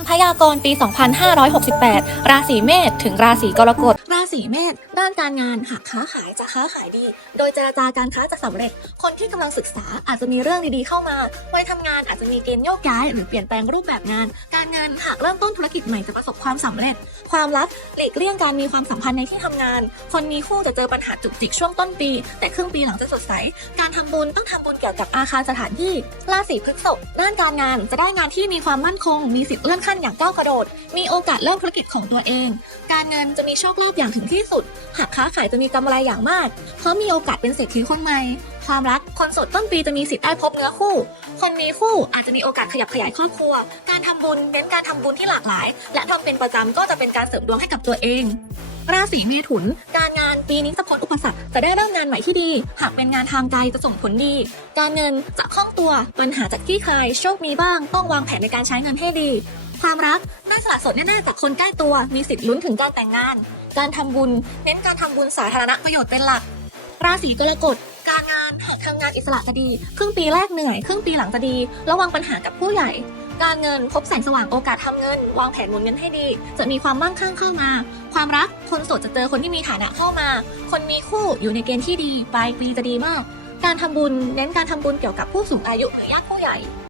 ำพยากรณ์ปี 2568 ราศีเมษถึงราศีกรกฎ ราศีเมษด้านการงานหากค้าขายจะค้าขายดี โดยเจรจาการค้าจะสำเร็จ คนที่กำลังศึกษาอาจจะมีเรื่องดีๆเข้ามาวัยทำงานอาจจะมีเกณฑ์โยกย้าย หรือเปลี่ยนแปลงรูปแบบงาน การเงินหากเริ่มต้นธุรกิจใหม่จะประสบความสำเร็จ ความรักหลีกเลี่ยงการมีความสัมพันธ์ในที่ทำงาน คนมีคู่จะเจอปัญหาจุกจิกช่วงต้นปี แต่ครึ่งปีหลังจะสดใส การทำบุญต้องทำบุญเกี่ยวกับอาคารสถานที่ราศีพฤษภด้านการงานจะได้งานที่มีความมั่นคง มีสิทธิ์เลื่อนขั้นอย่างก้าวกระโดด มีโอกาสเริ่มธุรกิจของตัวเอง การเงินจะมีโชคลาภอย่างถึงที่สุด หากค้าขายจะมีกำไรอย่างมาก เพราะมีโอกาสเป็นเศรษฐีคนใหม่ ความรักคนสดต้นปีจะมีสิทธิ์ได้พบเนื้อคู่ คนมีคู่อาจจะมีโอกาสขยับขยายครอบครัว การทำบุญเน้นการทำบุญที่หลากหลาย และทำเป็นประจำก็จะเป็นการเสริมดวงให้กับตัวเองราศีเมถุน การงานปีนี้จะพ้นอุปสรรคจะได้เริ่มงานใหม่ที่ดี หากเป็นงานทางไกลจะส่งผลดี การเงินจะคล่องตัวปัญหาจากที่ใครโชคมีบ้าง ต้องวางแผนในการใช้เงินให้ดี ความรัก ได้สละสดแน่ๆจากคนใกล้ตัว มีสิทธิ์ลุ้นถึงการแต่งงาน การทำบุญ เน้นการทำบุญสาธารณประโยชน์เป็นหลัก ราศีกรกฎ การงานหากทำงานอิสระจะดี ครึ่งปีแรกเหนื่อย ครึ่งปีหลังจะดี ระวังปัญหากับผู้ใหญ่ การเงินพบแสงสว่างโอกาสทำเงิน วางแผนหมุนเงินให้ดี จะมีความมั่งคั่งเข้ามา ความรัก คนโสดจะเจอคนที่มีฐานะเข้ามา คนมีคู่อยู่ในเกณฑ์ที่ดี ปลายปีจะดีมาก การทำบุญ เน้นการทำบุญเกี่ยวกับผู้สูงอายุหรือญาติผู้ใหญ่